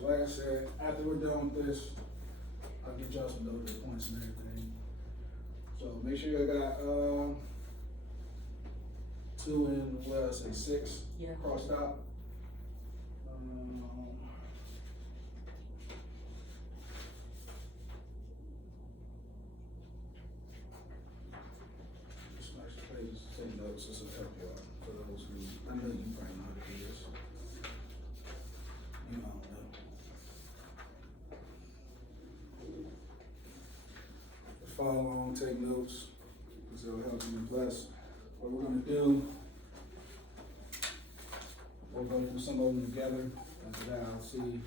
so like I said, after we're done with this, I'll get y'all some double points and everything. So make sure you got 2 and what I say 6 crossed out. Just nice pages, take notes. This will help you out for those who I know you probably know how to do this. You know, follow along, take notes, because it'll help you. Plus, what we're gonna do, we'll go through some of them together. After that, I'll see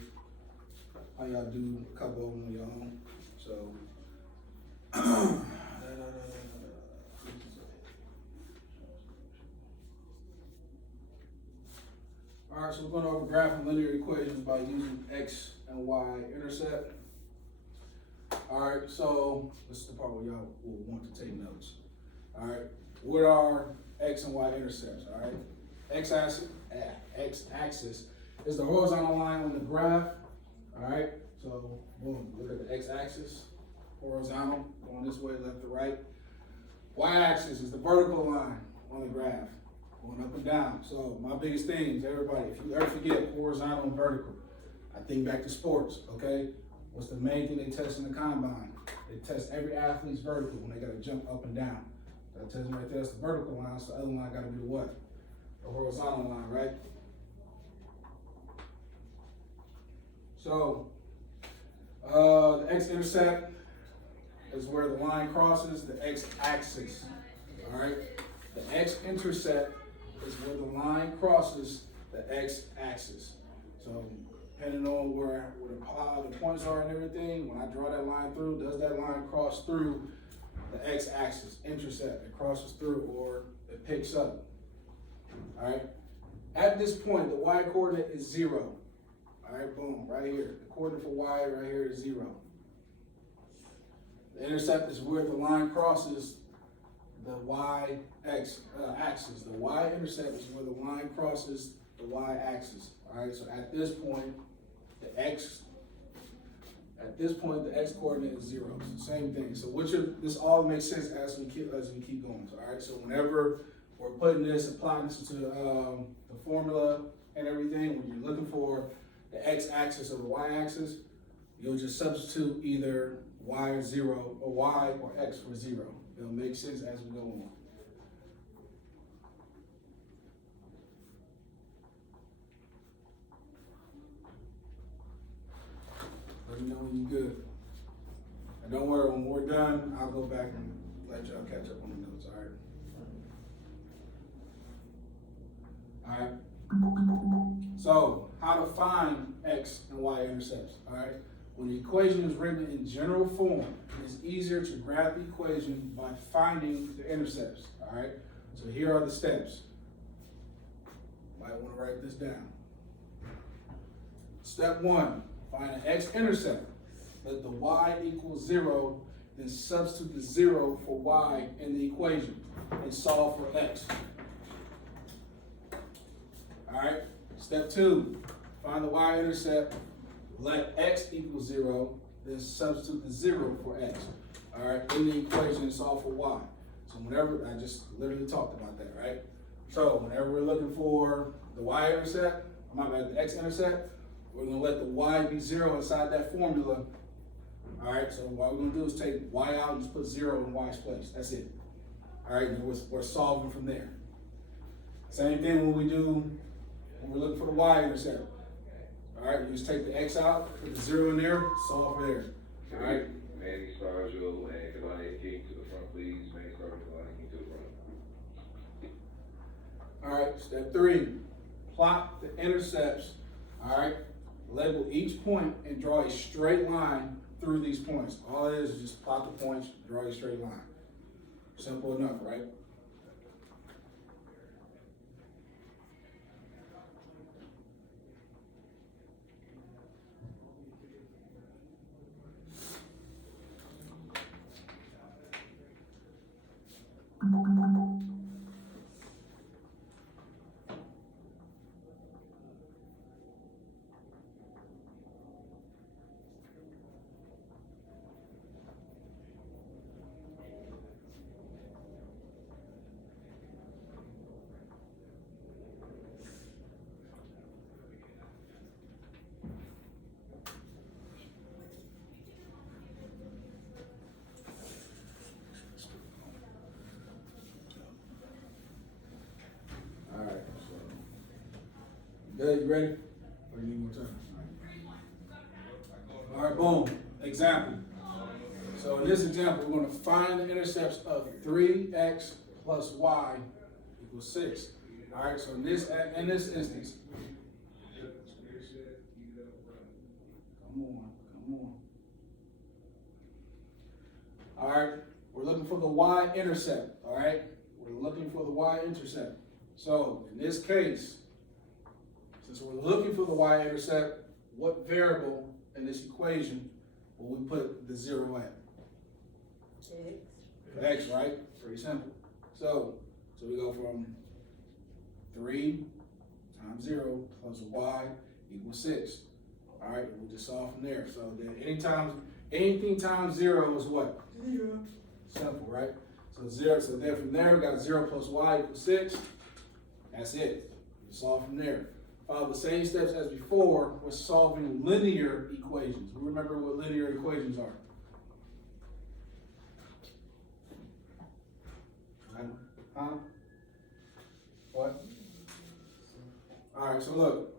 how y'all do a couple of them on your own. So, all right, so we're going over graphing linear equations by using x and y intercept. All right, so this is the part where y'all will want to take notes. All right, what are x and y intercepts? All right, x-axis is the horizontal line on the graph. All right, so boom, look at the x-axis, horizontal, going this way, left to right. Y-axis is the vertical line on the graph, going up and down. So my biggest things, everybody, if you ever forget horizontal and vertical, I think back to sports, okay? What's the main thing they test in the combine? They test every athlete's vertical when they gotta jump up and down. That tells me right there, that's the vertical line, so the other line gotta be the what? The horizontal line, right? So, the x-intercept is where the line crosses the x-axis, all right? The x-intercept is where the line crosses the x-axis. So, depending on where the points are and everything, when I draw that line through, does that line cross through the x-axis, intercept? It crosses through or it picks up, all right? At this point, the y-coordinate is 0. All right, boom, right here. The coordinate for y right here is 0. The intercept is where the line crosses the y-axis. The y-intercept is where the line crosses the y-axis. All right, so at this point, the x-coordinate is 0. So same thing. So this all makes sense as we keep going. So, all right, so whenever we're putting this, applying this to the formula and everything, when you're looking for the x-axis or the y-axis, you'll just substitute either y or 0 or y or x for 0. It'll make sense as we go on. Let me know when you're good. And don't worry, when we're done, I'll go back and let y'all catch up on the notes, all right? All right. So, how to find x and y intercepts, all right? When the equation is written in general form, it's easier to graph the equation by finding the intercepts, all right? So here are the steps. Might want to write this down. Step 1, find an x-intercept. Let the y equal 0, then substitute the 0 for y in the equation and solve for x. All right, step 2, find the y-intercept, let x equal 0, then substitute the 0 for x. All right, in the equation and solve for y. So whenever, I just literally talked about that, right? So whenever we're looking for the y-intercept, the x-intercept, we're gonna let the y be 0 inside that formula. All right, so what we're gonna do is take y out and just put 0 in y's place, that's it. All right, and we're solving from there. Same thing when we're looking for the y-intercept. All right, you just take the x out, put the 0 in there, solve for there. All right. Manny Sargio and Kalani King to the front, please. Manny Sargio, Kalani King to the front. All right, step 3, plot the intercepts. All right, label each point and draw a straight line through these points. All it is just plot the points, draw a straight line. Simple enough, right? Good, you ready? Or you need more time? All right, boom. Example. So in this example, we're going to find the intercepts of 3x plus y equals 6. All right, so in this instance, come on. All right, we're looking for the y-intercept. All right, we're looking for the y-intercept. So in this case, since we're looking for the y-intercept, what variable in this equation will we put the 0 at? X, right? Pretty simple. So we go from 3 times 0 plus y equals 6. All right, we'll just solve from there. So then anything times 0 is what? 0. Simple, right? So 0. So then from there, we got 0 plus y equals 6. That's it. We solve from there. Follow the same steps as before. We're solving linear equations. Remember what linear equations are. Huh? What? All right, so look.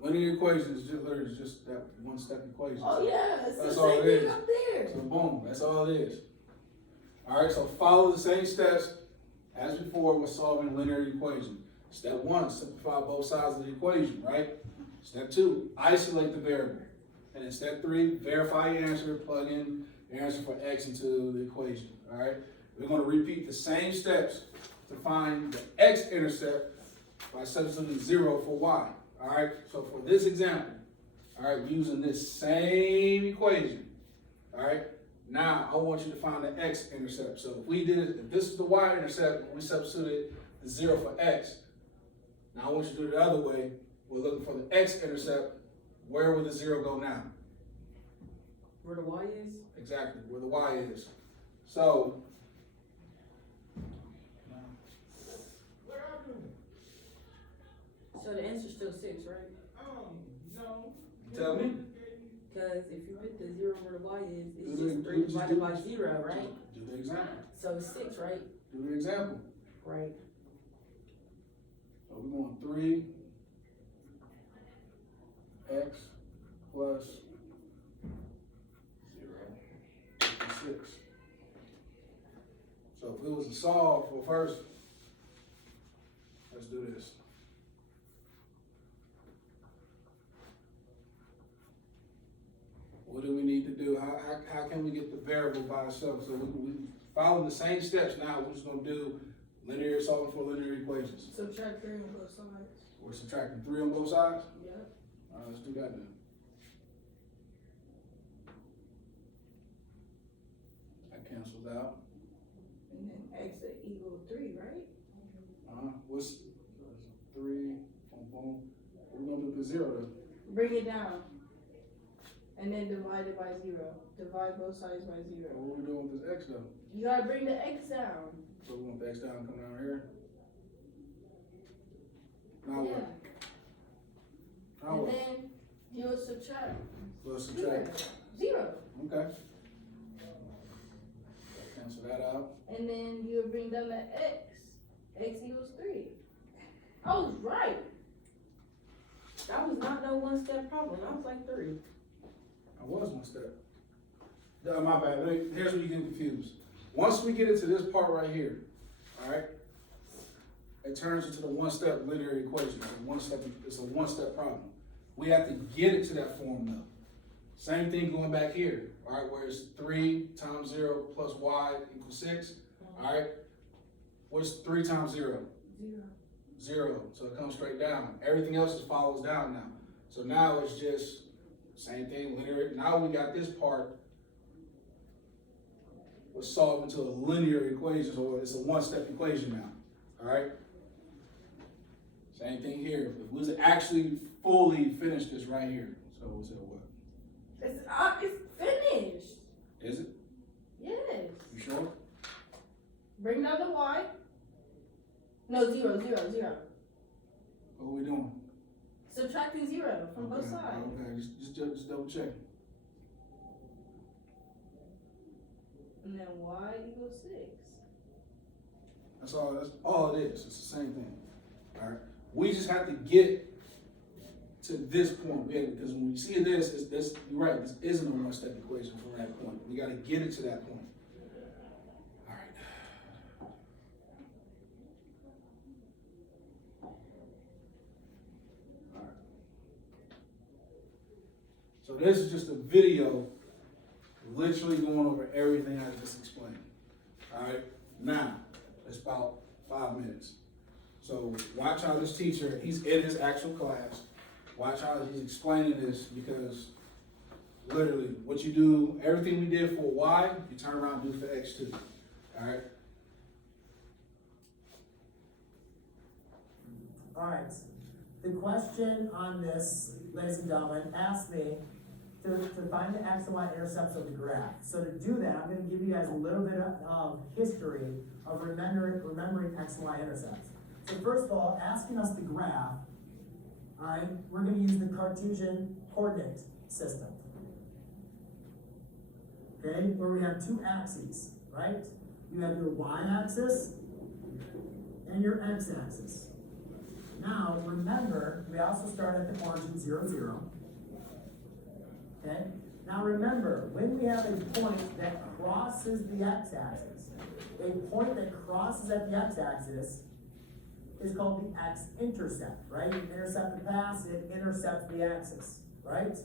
Linear equations is literally just that one-step equation. Oh yeah, it's That's the all same it thing is. up there. So boom, that's all it is. All right, so follow the same steps as before. We're solving linear equation. Step 1, simplify both sides of the equation, right? Step 2, isolate the variable. And then step 3, verify your answer, plug in your answer for x into the equation, all right? We're going to repeat the same steps to find the x-intercept by substituting 0 for y, all right? So for this example, all right, using this same equation, all right? Now, I want you to find the x-intercept. So if this is the y-intercept, and we substituted the 0 for x, now I want you to do it the other way. We're looking for the x-intercept. Where will the 0 go now? Where the y is? Exactly, where the y is. So, So the answer's still 6, right? No. tell me. Because if you put the 0 where the y is, it's Do just the- 3 just divided do- by 0, right? Do the example. So it's 6, right? Do the example. Right. So we're going 3 x plus 0 equals 6. So if it was to solve for first, let's do this. What do we need to do? How can we get the variable by itself? So we follow the same steps now. We're just going to do linear solving for linear equations. Subtract 3 on both sides. We're subtracting 3 on both sides. Yep. All right, let's do that then. That cancels out. And then x equals 3, right? What's 3? Boom, boom. What we gonna do with the 0 then? Bring it down. And then divide it by 0. Divide both sides by 0. What we doing with this x though? You gotta bring the x down. So we want the x down, come down here. Now Yeah. what? Now And what? then you'll subtract We'll subtract. 0. Okay. Cancel that out. And then you'll bring down the x. X equals 3. I was right. That was not no one-step problem. I was like 3. I was one step. No, my bad. Here's where you get confused. Once we get into this part right here, all right, it turns into the one-step linear equation. It's a one-step problem. We have to get it to that form though. Same thing going back here, all right, where it's 3 times 0 plus y equals 6, all right? What's 3 times 0? 0. 0, so it comes straight down. Everything else just follows down now. So now it's just same thing, linear. Now we got this part was solved into a linear equation, so it's a one-step equation now, all right? Same thing here. If we was to actually fully finish this right here, so was it what? It's finished. Is it? Yes. You sure? Bring down the y. No, 0, 0, 0. What are we doing? Subtracting 0 from both sides. Okay, just double check. And then y equals 6. That's all it is. It's the same thing. All right. We just have to get to this point. Because when you see this, you're right, this isn't a one-step equation from that point. We gotta get it to that point. All right. All right. So this is just a video, literally going over everything I just explained. All right, now, it's about 5 minutes. So watch how this teacher, he's in his actual class. Watch how he's explaining this, because literally what you do, everything we did for Y, you turn around and do for X too. All right? All right, the question on this, ladies and gentlemen, asked me to find the X and Y intercepts of the graph. So to do that, I'm gonna give you guys a little bit of history of remembering X and Y intercepts. So first of all, asking us the graph, all right, we're gonna use the Cartesian coordinate system. Okay, where we have two axes, right? You have your y-axis and your x-axis. Now, remember, we also start at the origin 0, 0. Okay? Now remember, when we have a point that crosses the x-axis, a point that crosses at the x-axis is called the x-intercept, right? You intercept the path, it intercepts the axis, right?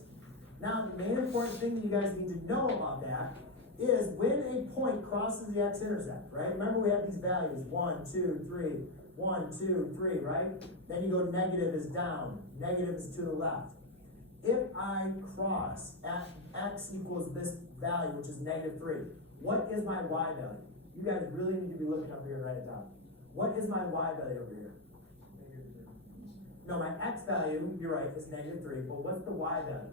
Now, the main important thing that you guys need to know about that is when a point crosses the x-intercept, right? Remember we have these values, 1, 2, 3, 1, 2, 3, right? Then you go negative is down, negative is to the left. If I cross at x equals this value, which is -3, what is my y value? You guys really need to be looking up here and write it down. What is my y value over here? No, my x value, you're right, is -3, but what's the y value?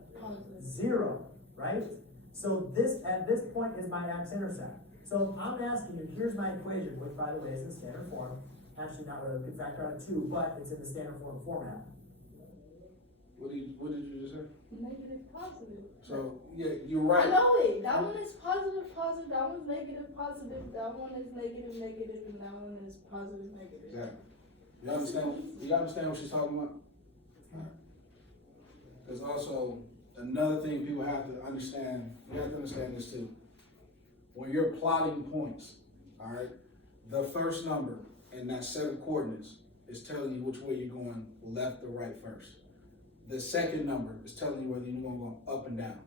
0, right? So this, at this point, is my x-intercept. So I'm asking you, here's my equation, which by the way is in standard form. Actually not really, we could factor out 2, but it's in the standard form format. What did you just say? Negative, positive. So, yeah, you're I right. know it. That one is positive, positive. That one's negative, positive. That one is negative, negative, and that one is positive, negative. Exactly. You understand what she's talking about? There's also another thing people have to understand. You have to understand this too. When you're plotting points, all right, the first number in that set of coordinates is telling you which way you're going, left or right first. The second number is telling you whether you're going to go up and down.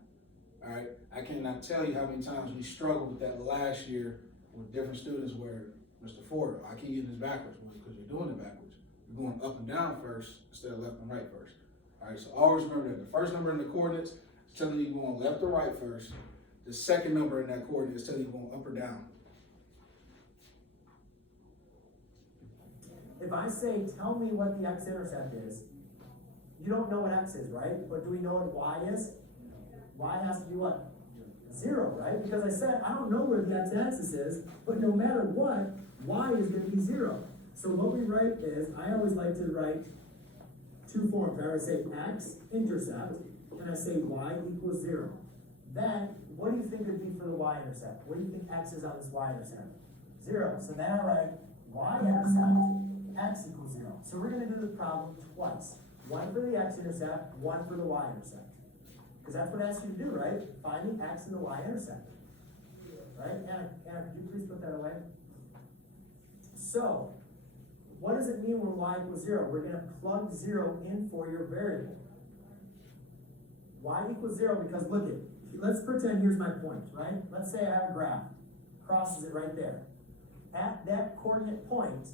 All right, I cannot tell you how many times we struggled with that last year with different students where, Mr. Ford, I keep getting this backwards because you're doing it backwards. You're going up and down first instead of left and right first. All right, so always remember that the first number in the coordinates is telling you going left or right first. The second number in that coordinate is telling you going up or down. If I say, tell me what the x-intercept is, you don't know what x is, right? But do we know what y is? Y has to be what? 0, right? Because I said, I don't know where the x-axis is, but no matter what, y is gonna be 0. So what we write is, I always like to write two forms. I always say x-intercept, and I say y equals 0. Then, what do you think it'd be for the y-intercept? What do you think x is on this y-intercept? 0. So then I write y-intercept, x equals 0. So we're gonna do the problem twice. One for the x-intercept, one for the y-intercept. Because that's what it asks you to do, right? Find the x and the y-intercept. Right? Anna, could you please put that away? So, what does it mean when y equals 0? We're gonna plug 0 in for your variable. Y equals 0 because look it, let's pretend here's my point, right? Let's say I have a graph, crosses it right there. At that coordinate point,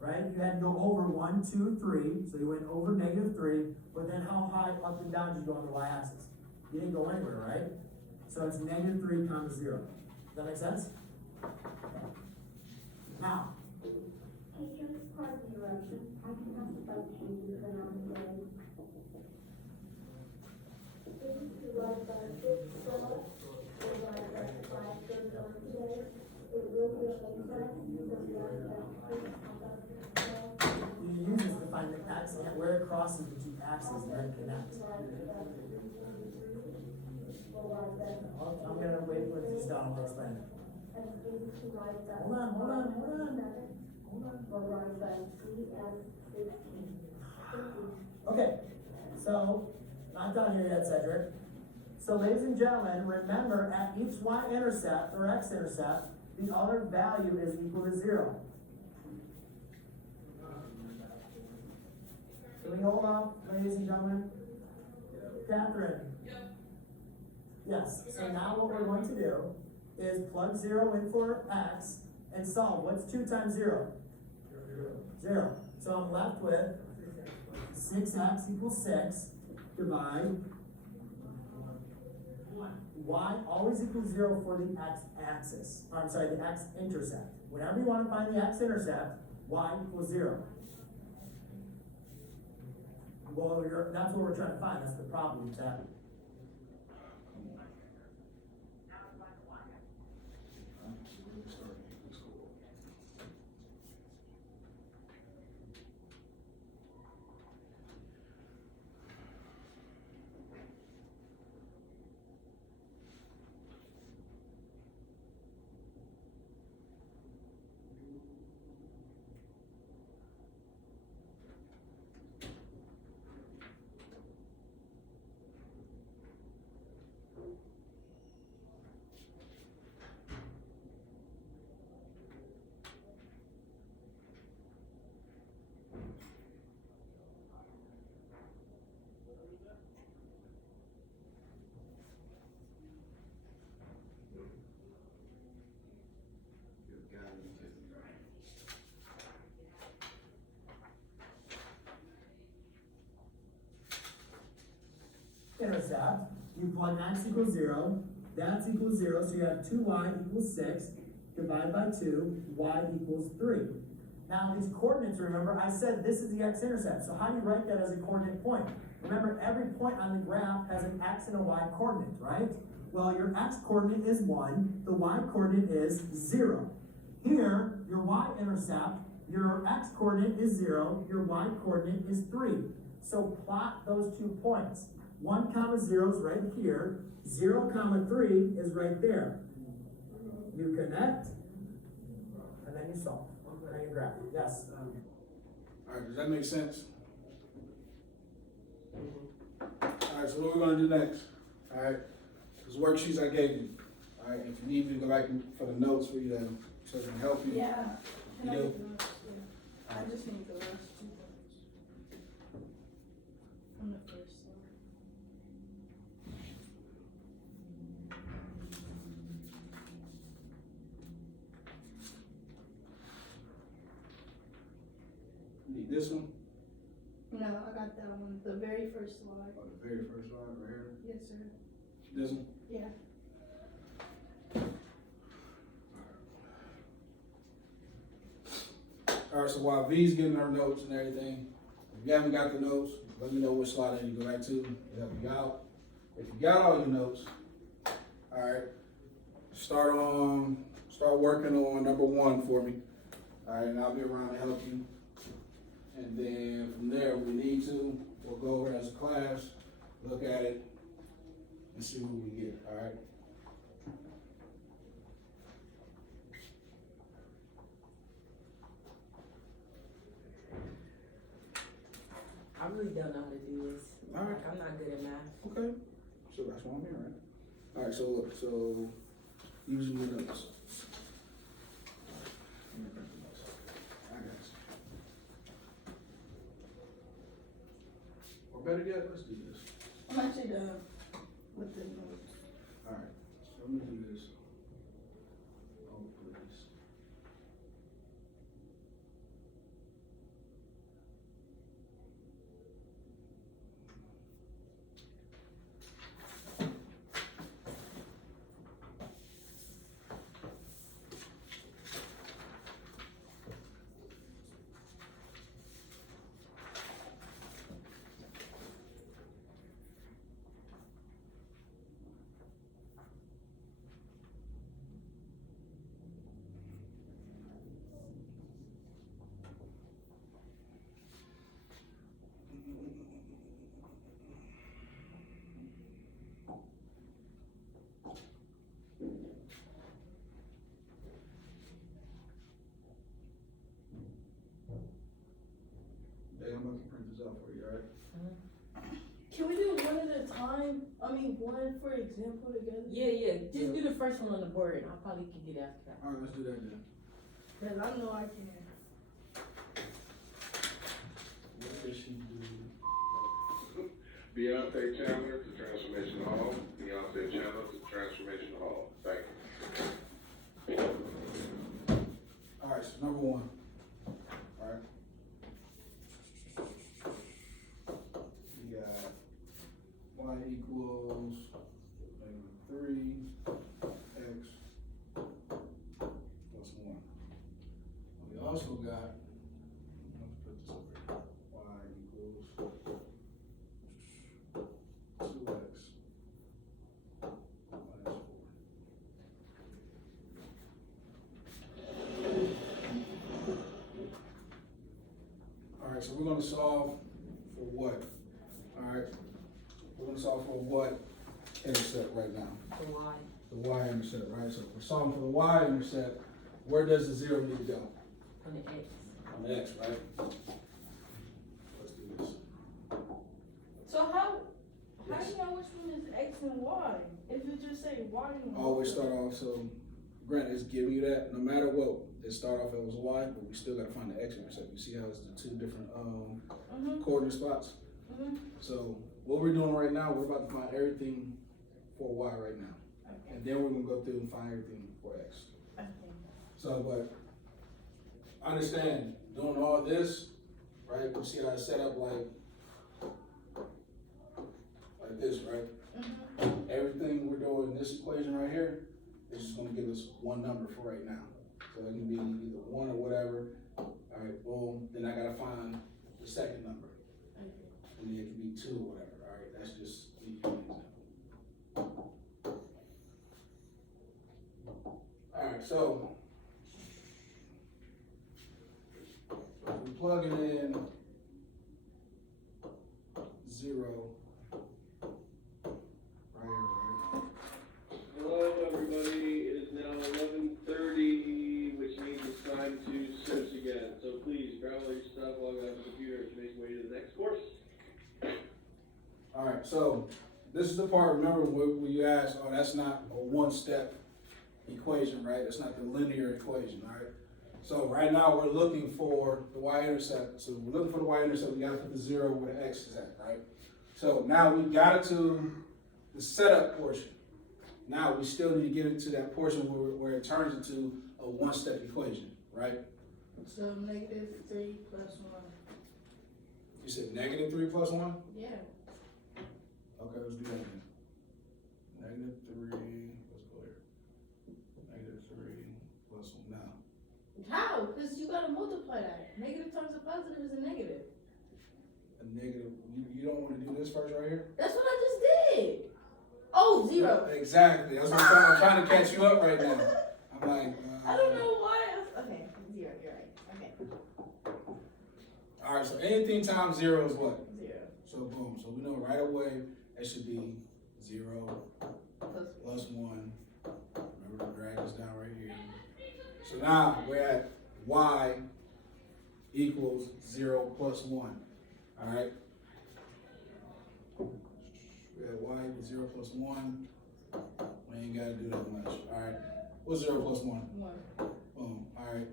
right, you had to go over 1, 2, 3, so you went over -3, but then how high up and down did you go on the y-axis? You didn't go anywhere, right? So it's -3, 0. Does that make sense? Okay. Now, Teacher, pardon the interruption. I can ask about changes in our day. This is to write by 6 syllabus, or write by 5 syllables today. It will be a incorrect, so we are you use this to find the x and where it crosses the two axes and then connect. I'm gonna wait for it to stop and explain it. Hold on. Okay, So, not done here yet, Cedric. So ladies and gentlemen, remember at each y-intercept or x-intercept, the other value is equal to 0. Can we hold off, ladies and gentlemen? Catherine? Yes, so now what we're going to do is plug 0 in for x and solve. What's 2 times 0? 0. So I'm left with 6x equals 6, divide y always equals 0 for the x-axis. I'm sorry, the x-intercept. Whenever you want to find the x-intercept, y equals 0. Well, that's what we're trying to find. That's the problem with that. Intercept, you plug x equals 0, that's equals 0, so you have 2y equals 6, divided by 2, y equals 3. Now these coordinates, remember, I said this is the x-intercept, so how do you write that as a coordinate point? Remember, every point on the graph has an x and a y coordinate, right? Well, your x coordinate is 1, the y coordinate is 0. Here, your y-intercept, your x coordinate is 0, your y coordinate is 3. So plot those 2 points. 1 comma 0 is right here, 0 comma 3 is right there. You connect, and then you solve. And then you graph. Yes? Alright, does that make sense? Alright, so what we're gonna do next? Alright, those worksheets I gave you. Alright, if you need me to go back for the notes for you to, so it can help you. Yeah. Can I You get do? the notes? Yeah. I just need the last 2 pages. From the first slide. Need this one, No, I got that one, the very first slide. or the very first one right here? Yes, sir. This one? Yeah. Alright, so while V's getting her notes and everything, if you haven't got the notes, let me know which slide I need to go back to, to help you out. If you got all your notes, alright, start working on number 1 for me. Alright, and I'll be around to help you. And then from there, if we need to, we'll go over it as a class, look at it, and see what we get, alright? I really don't know how to do this. Alright. I'm not good at math. Okay, so that's why I'm here, right? Alright, so look, so using your notes. I got you. Or better yet, let's do this. I'm actually done with the notes. Alright, so let me do this. Oh, please. Can we do one at a time? I mean, one for example together? Yeah, just do the first one on the board, and I probably can get after that. Alright, let's do that then. Cause I know I can. What does she do? Beyonce Chandler to Transformation Hall. Beyonce Chandler to Transformation Hall. Thank you. Alright, so number one. Alright. We got y equals -3 x plus 1. We also got, let's put this over here, y equals 2x minus 4. Alright, so we're gonna solve for what? Alright, we're gonna solve for what intercept right now? The Y. The y-intercept, right? So if we're solving for the y-intercept, where does the 0 need to go? On the X. On the x, right? Let's do this. So how do you know which one is X and Y? If it just say Y and Y. Always start off, so granted, it's giving you that, no matter what, it start off as y, but we still gotta find the x-intercept. You see how it's the two different coordinate spots? So what we're doing right now, we're about to find everything for y right now. Okay. And then we're gonna go through and find everything for x. Okay. So, but understand, doing all this, right, you see how it's set up like this, right? Everything we're doing in this equation right here is just gonna give us one number for right now. So it can be either 1 or whatever. All right, boom, then I gotta find the second number. And then it can be 2 or whatever, all right? That's just the example. All right, so if we plug it in 0 right here, right? Hello, everybody. It is now 11:30, which means it's time to switch again. So please grab all your stuff, log out of the computer, to make your way to the next course. All right, so this is the part, remember, where you asked, oh, that's not a one-step equation, right? That's not the linear equation, all right? So right now, we're looking for the y-intercept. So we're looking for the y-intercept, we gotta put the 0 where the x is at, right? So now we got it to the setup portion. Now we still need to get into that portion where it turns into a one-step equation, right? So -3 plus 1. You said -3 plus 1? Yeah. Okay, let's do that then. -3, let's go here. -3 plus 1, now. How? Because you gotta multiply that. Negative times a positive is a negative. A negative, you don't want to do this first right here? That's what I just did. Oh, 0. Exactly, that's what I'm trying to catch you up right now. I'm like, I don't know why. Okay, 0. You're right. Okay, all right, so anything times 0 is what? 0 So boom, so we know right away it should be 0 plus 1. Remember to drag this down right here. So now we're at y equals 0 plus 1. All right. We have y equals 0 plus 1. We ain't got to do that much. All right. What's 0 plus 1? 1. Boom. All right.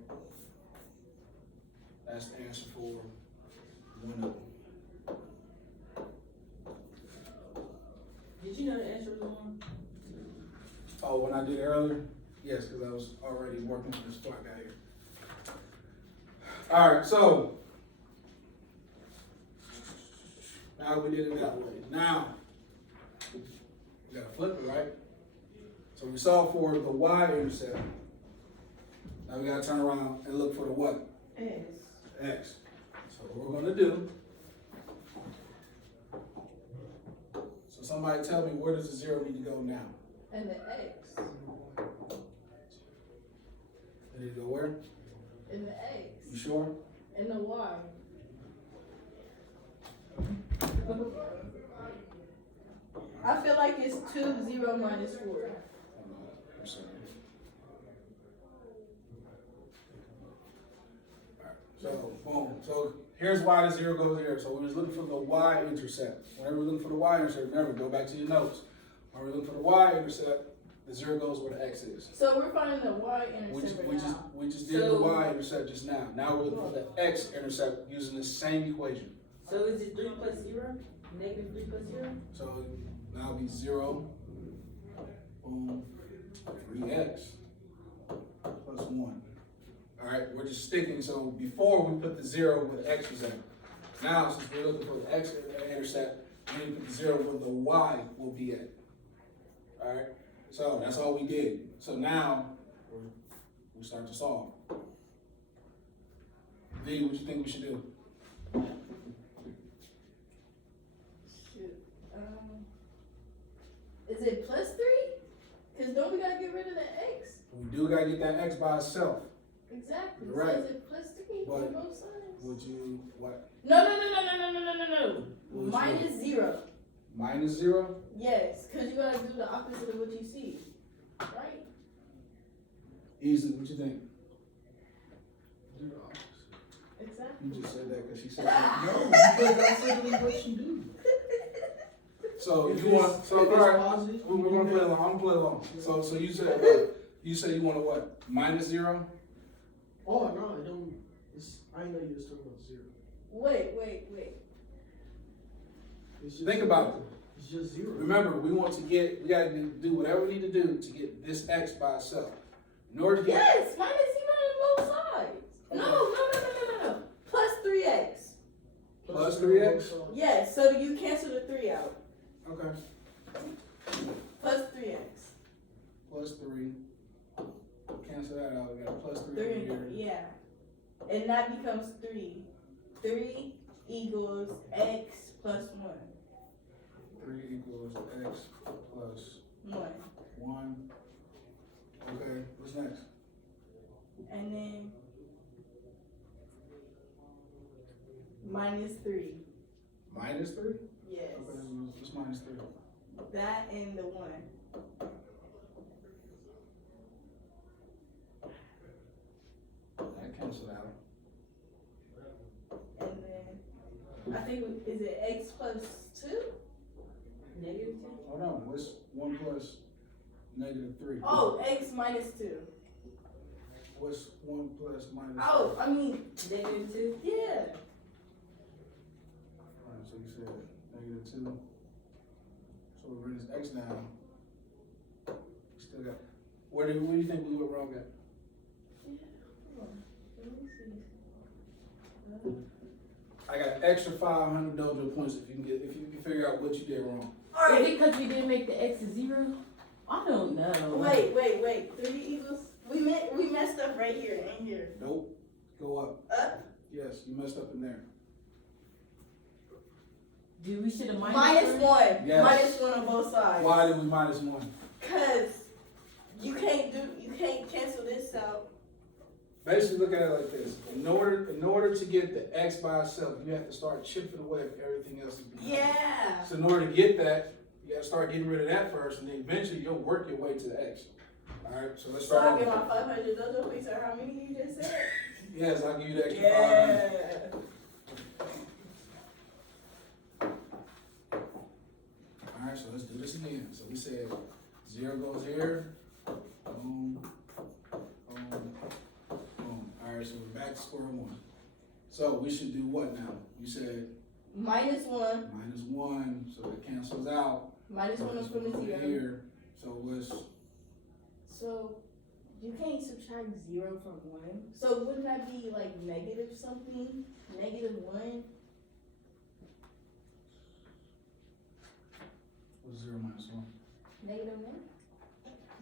That's the answer for one of them. Did you know the answer was 1? Oh, when I did it earlier? Yes, because I was already working on this before I got here. All right, so now we did it that way. Now, we gotta flip it, right? So we solved for the y-intercept. Now we gotta turn around and look for the what? X. X. So what we're gonna do, so somebody tell me, where does the 0 need to go now? And the X. It need to go where? And the X. You sure? And the Y. I feel like it's 2, 0 minus 4. Hold on, I'm sorry. Alright, so boom. So here's why the 0 goes here. So we was looking for the y-intercept. Whenever we're looking for the y-intercept, remember, go back to your notes. When we're looking for the y-intercept, the 0 goes where the x is. So we're finding the y-intercept right now. We just did the So- y-intercept just now. Now we're looking for the x-intercept using the same equation. So is it 3 plus 0? Negative 3 plus 0? So now it'll be 0, boom, 3x plus 1. All right, we're just sticking. So before we put the 0 where the x was at. Now, since we're looking for the x-intercept, we need to put the 0 where the y will be at. All right, so that's all we did. So now we start to solve. V, what do you think we should do? Shoot. Is it plus 3? Cause don't we gotta get rid of the x? We do gotta get that x by itself. Exactly. You're right. So is it plus 3 But on both sides? Would you, what? No. Would Minus 0. Minus 0? Yes, cause you gotta do the opposite of what you see, right? Easy, what you think? Do the opposite. Exactly. You just said that because she said No, that. because I said it what you do. So If you it's- want, so if it's alright, positive, we're gonna play along, I'm gonna play along. So you said what? You said you want a what? Minus 0? Oh, no, I don't, I know you was talking about 0. Wait. It's just Think about it. It's just 0. Remember, we gotta do whatever we need to do to get this x by itself. In order to get, Yes, minus 0 on both sides. No. Plus 3x. Plus 3x? Yes, so you cancel the 3 out. okay, Plus 3x. plus 3. Cancel that out, we got a plus 3 over 3, here. yeah. And that becomes 3. 3 equals x plus 1. 3 equals x plus 1. 1. Okay, what's next? And then minus 3. Minus 3? Yes. Okay, what's minus 3? That and the 1. That cancel out. And then I think is it x plus 2? Negative 2? Hold on, what's 1 plus negative 3? Oh, x minus 2. What's 1 plus minus 3? Oh, I mean, Negative 2? yeah. Alright, so you said negative 2. So we bring this x down. Still got, where do you think we went wrong at? Hold on. Let me see. I got an extra 500 dojo points if you can figure out what you did wrong. All Is right. it because we didn't make the x a 0? I don't know. Wait. 3 equals. We messed up right here and here. Nope. Go up. Up. Yes, you messed up in there. We should have Minus 1. Yes. Minus 1 on both sides. Why did we minus 1? Cause you can't cancel this out. Basically, look at it like this. In order to get the x by itself, you have to start chipping away at everything else. Yeah. So in order to get that, you gotta start getting rid of that first, and then eventually you'll work your way to the x. Alright, so let's So I'll start get off. my 500 dojo points, or how many you just said? Yes, I'll give you the extra 500. Yeah. Alright, so let's do this again. So we said 0 goes here. Boom. Boom. Boom. Alright, so we're back to square 1. So we should do what now? You said Minus 1. minus 1, so it cancels out. Minus 1 is from the Over 0. here. So what's So you can't subtract 0 from 1. So wouldn't that be like negative something? Negative 1? what's 0 minus 1? Negative 1?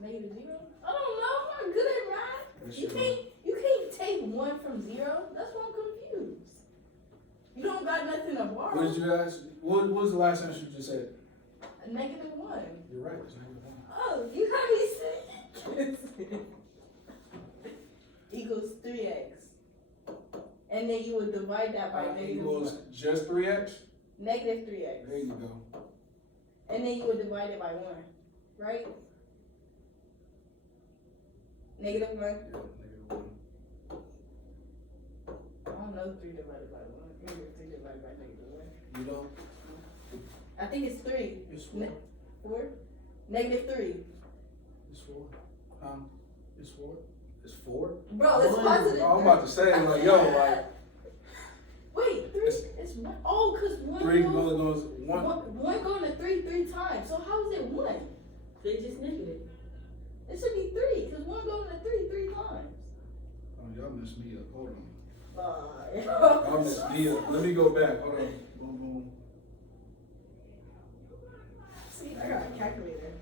Negative 0? I don't know. I'm not good at math. What's You your- can't take 1 from 0. That's why I'm confused. You don't got nothing to borrow. What did you ask? What was the last answer you just said? A negative 1. You're right, it's negative 1. Oh, you heard me say equals 3x. And then you would divide that by negative Equals 1. just 3x? Negative 3x. There you go. And then you would divide it by 1. Right? Negative 1. Yeah, negative 1. I don't don't know 3 divided by 1. Maybe 3 divided by -1. You don't? I think it's 3. It's 4. 4? -3. It's 4. It's 4. It's 4? Bro, it's One. positive. Oh, I'm about to say, like, yo, like, Wait, 3? It's 1. Oh, cause 1 3 goes, bullet goes 1. 1 going to 3 times. So how is it 1? They just negative. It should be 3, cause 1 going to 3 times. Oh, y'all messed me up. Hold on. Bye. Y'all messed me up. Let me go back. Hold on. Boom, boom. See, I got a calculator.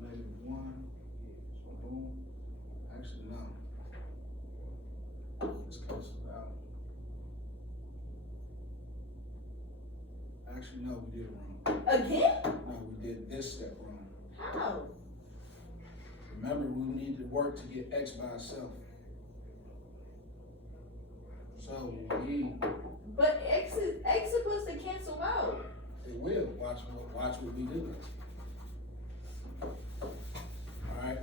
-1. Boom. Actually, no. Let's cancel it out. Actually, no, we did it wrong. Again? No, we did this step wrong. How? Remember, we need to work to get X by itself. So we, But X is supposed to cancel out. it will. Watch what we do. Alright?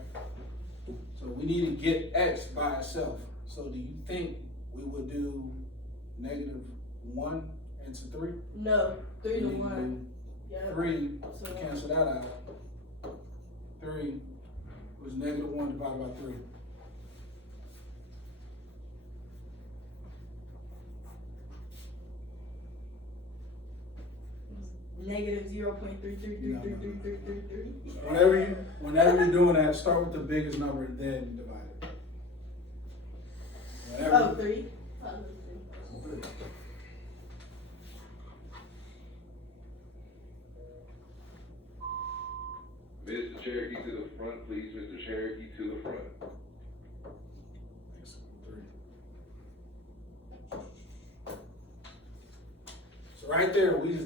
So we need to get X by itself. So do you think we would do -1 into 3? No, 3 to We need 1. do Yeah. 3, So to cancel that out. 3 was -1 divided by 3. -0.33333333. Whenever you're doing that, start with the biggest number and then divide it. Oh, 3. Positive 3. Mr. Cherokee to the front, please, Mr. Cherokee to the front. Thanks. 3. So right there, we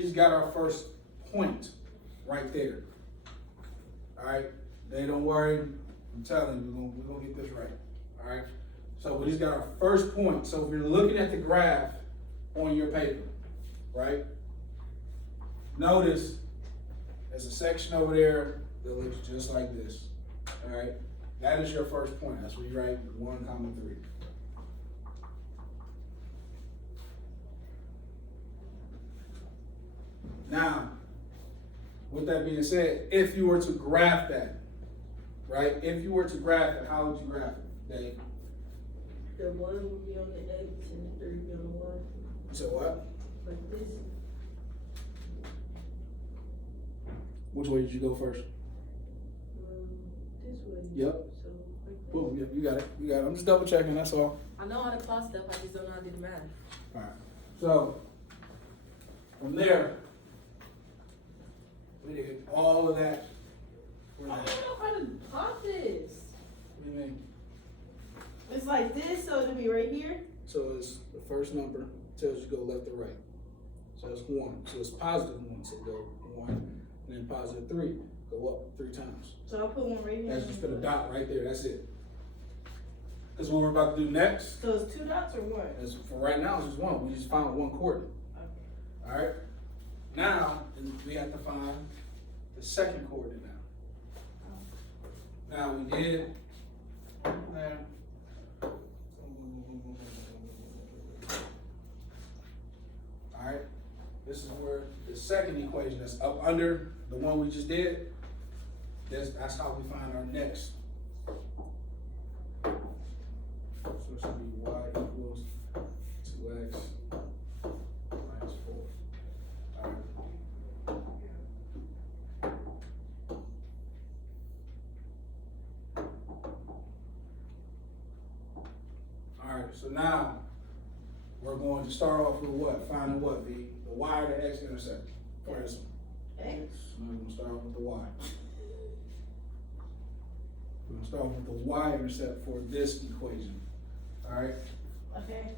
just got our first point right there. All right, they don't worry. I'm telling you, we're gonna get this right. All right. So we just got our first point. So if you're looking at the graph on your paper, right? Notice there's a section over there that looks just like this. All right. That is your first point. That's where you write 1, 3. Now, with that being said, if you were to graph that, right? If you were to graph it, how would you graph it, Dave? The 1 would be on the X and the 3 would be on the Y. So what? Like this. Which way did you go first? This way. Yep. So like this. Boom. Yep, you got it. You got it. I'm just double checking. That's all. I know how to plot stuff, I just don't know how to do the math. All right. So from there, we did all of that. I don't know how to plot this. What do you mean? It's like this, so it'll be right here. So it's the first number tells you to go left or right. So it's 1. So it's +1. So go 1, and then +3. Go up 3 times. So I'll put 1 right here. That's just put a dot right there. That's it. That's what we're about to do next. So it's 2 dots or 1? As for right now, it's just 1. We just found 1 coordinate. Okay. All right. Now we have to find the second coordinate. Now we did there. All right. This is where the second equation that's up under the one we just did. That's how we find our next. So it should be y equals 2x minus 4. All right. All right, so now we're going to start off with what? Finding what? The y or the x intercept for this one. X. So we're gonna start off with the y. We're gonna start off with the y intercept for this equation. All right. Okay.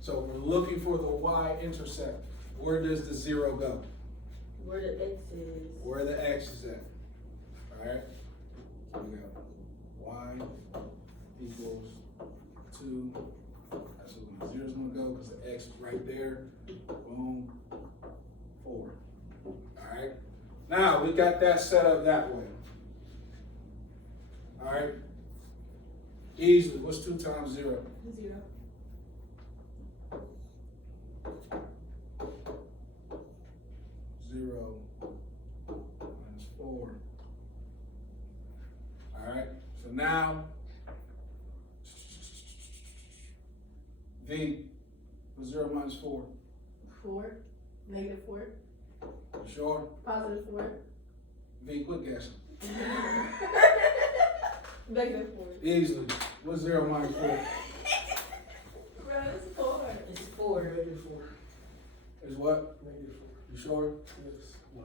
So we're looking for the y intercept. Where does the 0 go? Where the X is. Where the x is at. All right. So we got y equals 2. That's where the 0 is gonna go because the x is right there. Boom. 4. All right. Now we got that set up that way. All right. Easily. What's 2 times 0? 0. Sure? +4. V, quit guessing. -4. Easily. What's 0 minus 4? Bro, it's 4. It's 4. Negative 4. Is what? Negative 4. You sure? Yes. You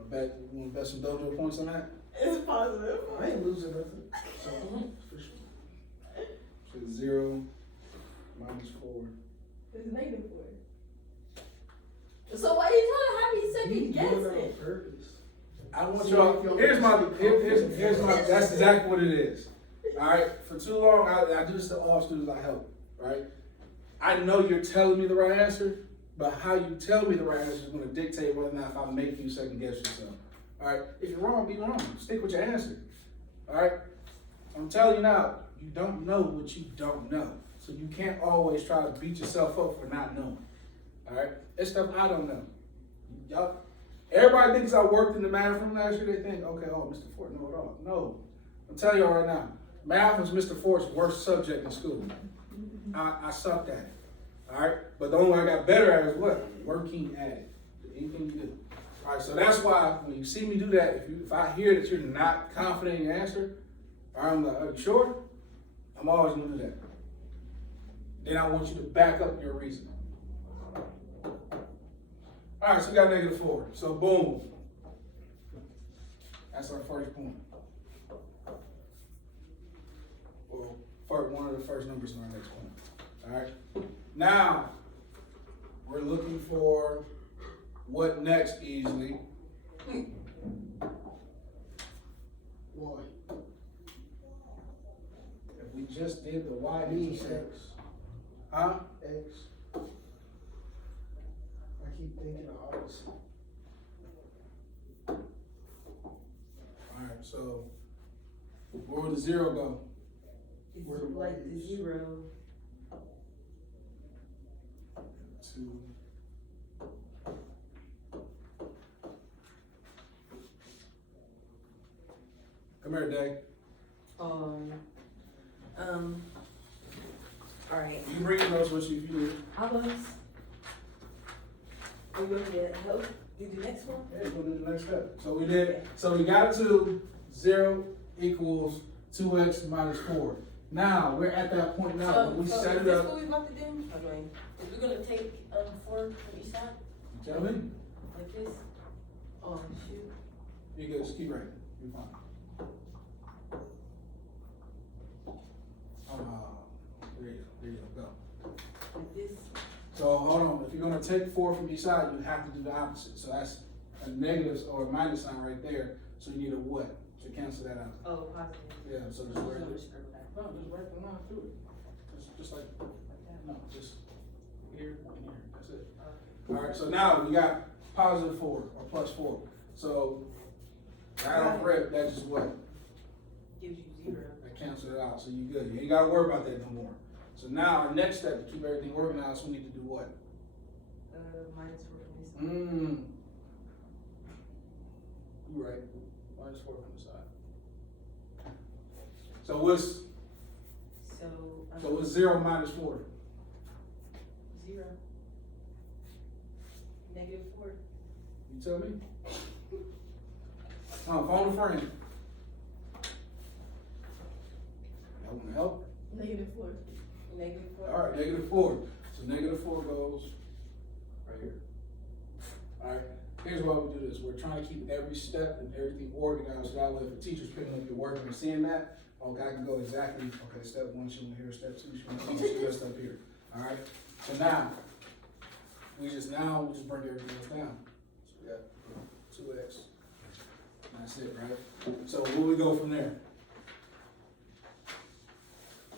wanna bet some dojo points on that? It's +4. I ain't losing nothing. So, for sure. So 0 minus 4. It's -4. So why you trying to have me You second doing that on guessing? purpose. I want So y'all, if y'all here's want my, that's exactly what it is. Alright, for too long, I do this to all students I help, right? I know you're telling me the right answer, but how you tell me the right answer is gonna dictate whether or not if I make you second guess yourself. Alright, if you're wrong, be wrong. Stick with your answer. Alright? I'm telling you now, you don't know what you don't know. So you can't always try to beat yourself up for not knowing. Alright? It's stuff I don't know. Y'all, everybody thinks I worked in the math room last year. They think, okay, oh, Mr. Ford know it all. No. I'm telling y'all right now, math was Mr. Ford's worst subject in school. I sucked at it. Alright? But the only way I got better at it is what? Working at it. Anything you do. Alright, so that's why when you see me do that, if I hear that you're not confident in your answer, I'm like, are you sure? I'm always gonna do that. Then I want you to back up your reasoning. All right, so we got -4. So boom. That's our first point. Well, one of the first numbers in our next point. All right. Now, we're looking for what next easily. Why? If we just did the y Means intercept. X. Huh? X. I keep thinking the opposite. All right, so where would the 0 go? It's Where the like Y the is. 0. 2. Come here, Day. All right. You bring your notes with you if you need. I was. Are you ready to help do the next one? Yeah, we'll do the next step. So we did, so we got to 0 equals 2x minus 4. Now, we're at that point now, when we set it Is this up. what we about to do? Okay. Is we gonna take 4 from each side Tell me. like this? Oh shoot. You good, just keep writing. You're fine. There you go. Like this. So hold on, if you're gonna take 4 from each side, you have to do the opposite. So that's a negative or a minus sign right there. So you need a what to cancel that out? Oh, positive. Yeah, so just So write I'm it. just scribble that. No, just write the line through it. Just like that. No, just here and here. That's it. All right, so now we got +4 or +4. So right off rip, that's just what? Gives you 0. That cancels it out. So you good. You ain't gotta worry about that no more. So now our next step to keep everything organized, we need to do what? Minus 4 from this side. You right. -4 from the side. So what's So what's 0 minus 4? 0. -4. You tell me. Phone a friend. Y'all wanna help? -4. -4. All right, -4. So -4 goes right here. All right, here's why we do this. We're trying to keep every step and everything organized so that way if the teacher's picking up your work and seeing that, okay, I can go exactly, okay, step 1, she went here, step 2, she went here, she just up here. All right, so now, we just bring everything else down. So we got 2x. That's it, right? So where we go from there?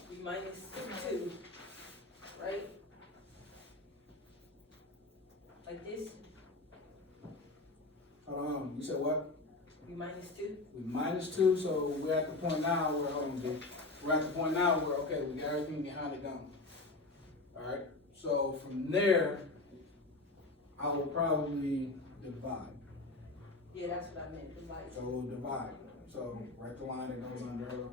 We minus 2. Right? Like this. Hold on, you said what? We minus 2. We -2, so we're at the point now where, hold on, dude. We're at the point now where, okay, we got everything behind it gone. All right, so from there, I will probably divide. Yeah, that's what I meant. So we'll divide. So write the line that goes under her.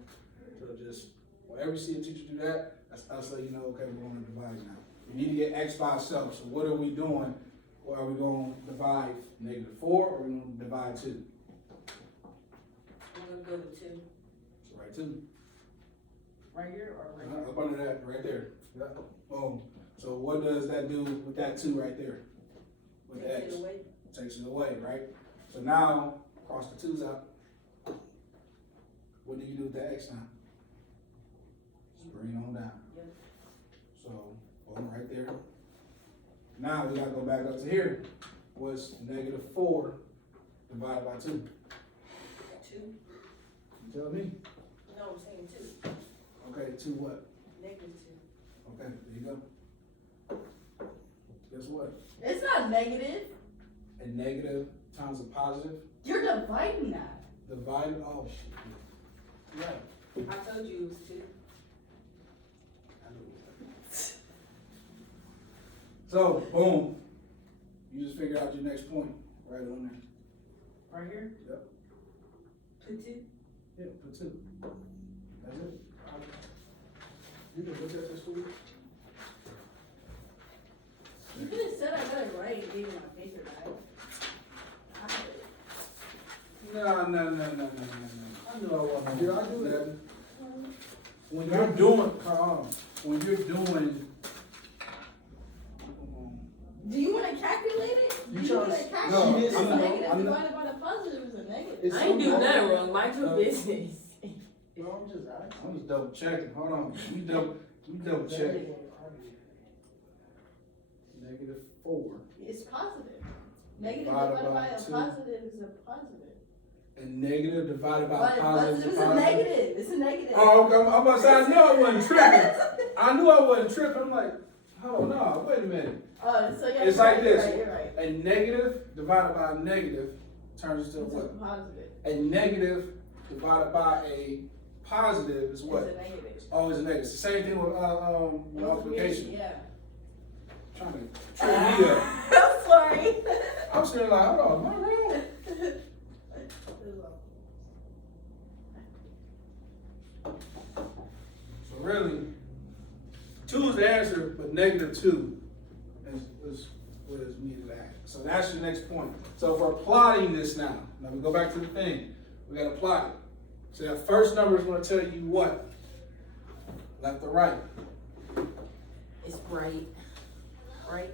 So just, whenever you see a teacher do that, that's us letting you know, okay, we're gonna divide now. We need to get X by itself, so what are we doing? Or are we gonna divide -4 or are we gonna divide 2? I'm gonna go with 2. So right 2. Right here or right here? Up under that, right there. Yep. Boom. So what does that do with that 2 right there? With the Take X? it away. Takes it away, right? So now, cross the 2's out. What do you do with the X now? Just bring it on down. Yep. So, boom, right there. Now we gotta go back up to here. What's -4 divided by 2? 2. You tell me. No, I'm saying 2. Okay, 2 what? -2. Okay, there you go. Guess what? It's not negative. A negative times a positive You're dividing that. divided, oh shit. Right. I told you it was 2. So, boom. You just figured out your next point right on there. Right here? Yep. Put 2. Yeah, put 2. That's it. You can look at this for me. You could have said I got it right and gave me my paper back. I had it. No. I knew I wasn't. Did I do that? When you're doing, when you're doing, Do you want to calculate it? You Do you trying want to- to calculate No, it? It's I'm not- negative I'm not- divided by the positive is a negative. It's I ain't do something- nothing wrong. Mind your business. No, I'm just asking. I'm just double checking. Hold on. You double check. -4. It's positive. Negative Divided divided by by a 2. positive is a positive. And negative divided by But positive positive is is a a positive. negative. It's a negative. Oh, okay. I'm about to say, I knew I wasn't tripping. I knew I wasn't tripping. I'm like, hold on, no, wait a minute. So yeah, It's you're like right, this. You're right. A negative divided by a negative turns into It's a what? positive. A negative divided by a positive is what? It's a negative. It's always a negative. It's the same thing with multiplication. Yeah. Trying to trip me up. I'm sorry. I'm sitting like, hold on, am I wrong? So really, 2 is the answer, but -2 is what is needed at. So that's your next point. So if we're plotting this now we go back to the thing. We gotta plot it. So that first number is gonna tell you what? Left or right? It's right. Right?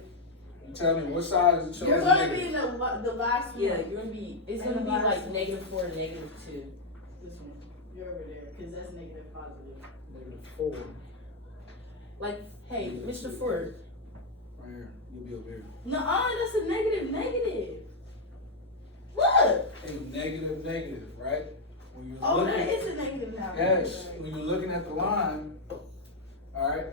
You tell me what side is it showing? You're gonna be in the last one. Yeah, you're gonna be, it's And gonna be the last like one. -4 and -2. This one. You're over there, because that's negative positive. -4. Like, hey, Mr. Ford, Right here. You'll be over here. Nuh-uh, that's a negative. Look! A negative, right? When you're Oh, looking, that is a negative now. yes, Right. when you're looking at the line, all right.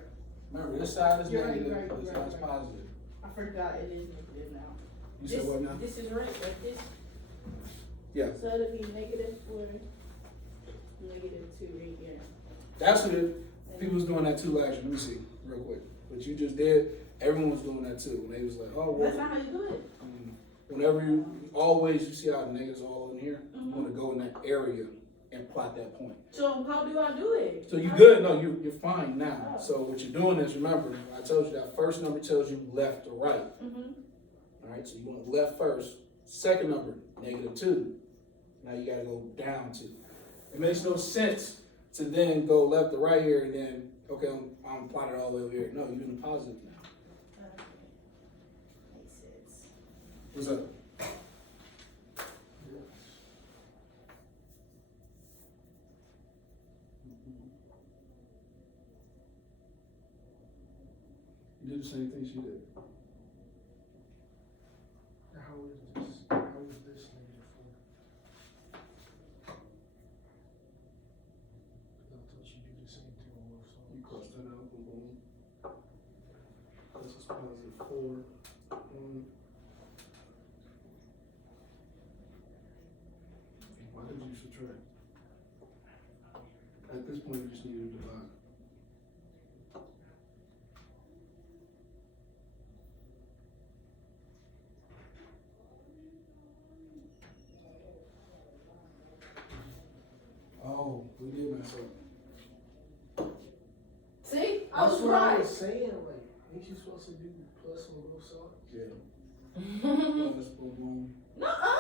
Remember, this side is You're right, negative, right, this right, side is right. positive. I forgot it is negative now. You said what now? This is right, like this. Yeah, So it'll be -4, -2 right here. that's what people was doing that too last year. Let me see, real quick. But you just did. Everyone was doing that too. When they was like, oh, well, That's not how you do it. whenever you see how the negatives all in here. You Mhm. want to go in that area and plot that point. So how do I do it? So you good? No, you're fine now. So what you're doing is, remember, I told you that first number tells you left or right. Mm-hmm. All right, so you want left first. Second number, -2. Now you gotta go down 2. It makes no sense to then go left to right here and then, okay, I'm plotted all the way over here. No, you're in the positive now. Makes sense. What's up? You did the same thing she did. How is this? How is this -4? I thought you do the same thing on both sides. You cross that out, boom, boom. This is +4. 1. Why did you subtract? At this point, you just need to divide. Oh, we did mess up. See? I That's was what I right. was saying. Like, ain't you supposed to do plus on both sides? Yeah. plus, boom, boom. Nuh-uh.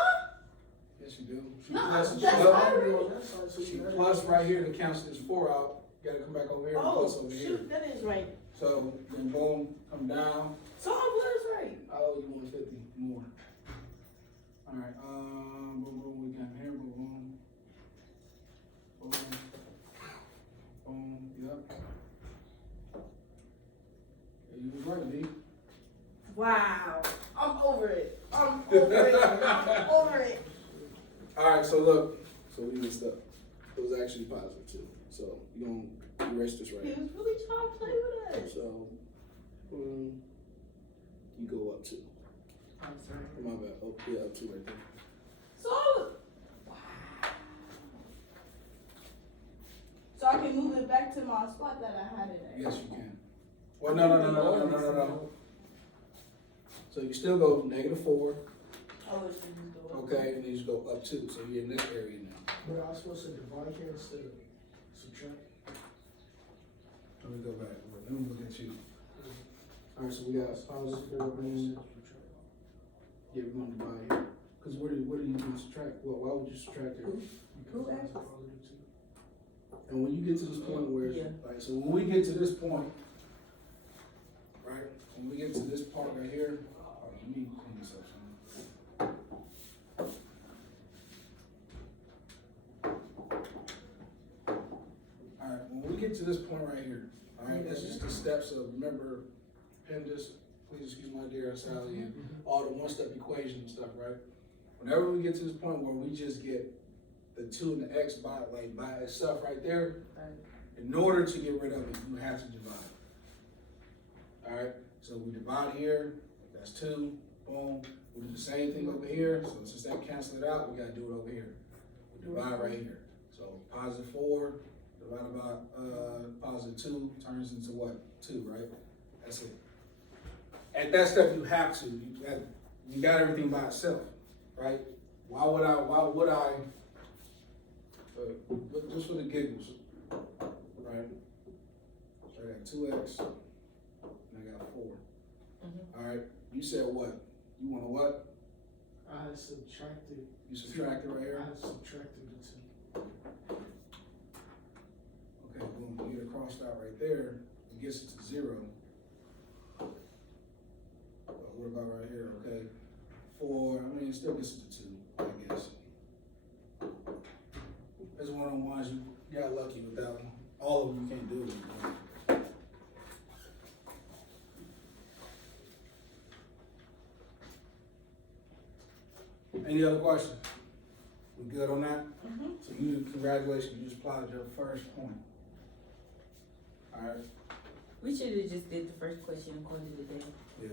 Yes, you do. She No, plus, that's plus- already- on that side, so she you have- plus right here to cancel this 4 out. Gotta come back over here and plus Oh, over here. shoot, that is right. So then boom, come down. So I was right. I owe you 150 more. All right, boom, boom, we got here, boom, boom. Boom. Boom, yep. Yeah, you was right, B. Wow. I'm over it. I'm over it. I'm over it. All right, so look, so we messed up. It was actually positive too. So you gonna erase this right He here. was really trying to play with us. So, you go up 2. I'm sorry. My bad. Oh, yeah, up 2 right there. So, wow. So I can move it back to my spot that I had it at. Yes, you can. Well, no. So you still go -4, Oh, it should just go up. okay, and then you just go up 2. So you're in this area now. But I was supposed to divide here instead of subtract. Let me go back. Let me look at you. All right, so we got positive 4 boom. Yeah, we're gonna divide here. Cause what are you gonna subtract? Well, why would you subtract here? Who asked? And when you get to this point where, Yeah. like, so when we get to this point, right? When we get to this part right here, let me clean this up, son. All right, when we get to this point right here, all right, that's just the steps of, remember, PEMDAS, please excuse my dear Sally, and all the one-step equation and stuff, right? Whenever we get to this point where we just get the 2 and the x by itself right there, in order to get rid of it, you have to divide. All right, so we divide here, that's 2, boom. We do the same thing over here, so since that cancels it out, we gotta do it over here. We divide right here. So positive 4 divided by positive 2 turns into what? 2, right? That's it. At that step, you have to. You got everything by itself, right? Why would I? Just for the giggles, right? So I got 2x, and I got 4. All right. You said what? You want to what? I had subtracted. You subtracted right I here. had subtracted the 2. Okay. Boom. You get it crossed out right there. It gets it to 0. What about right here? Okay. 4. I mean, it still gets it to 2. I guess. That's one of the ones you got lucky with that one. All of them you can't do it. Any other questions? We good on that? So congratulations, you just plotted your first point. All right. We should have just did the first question and called it a day. Yeah.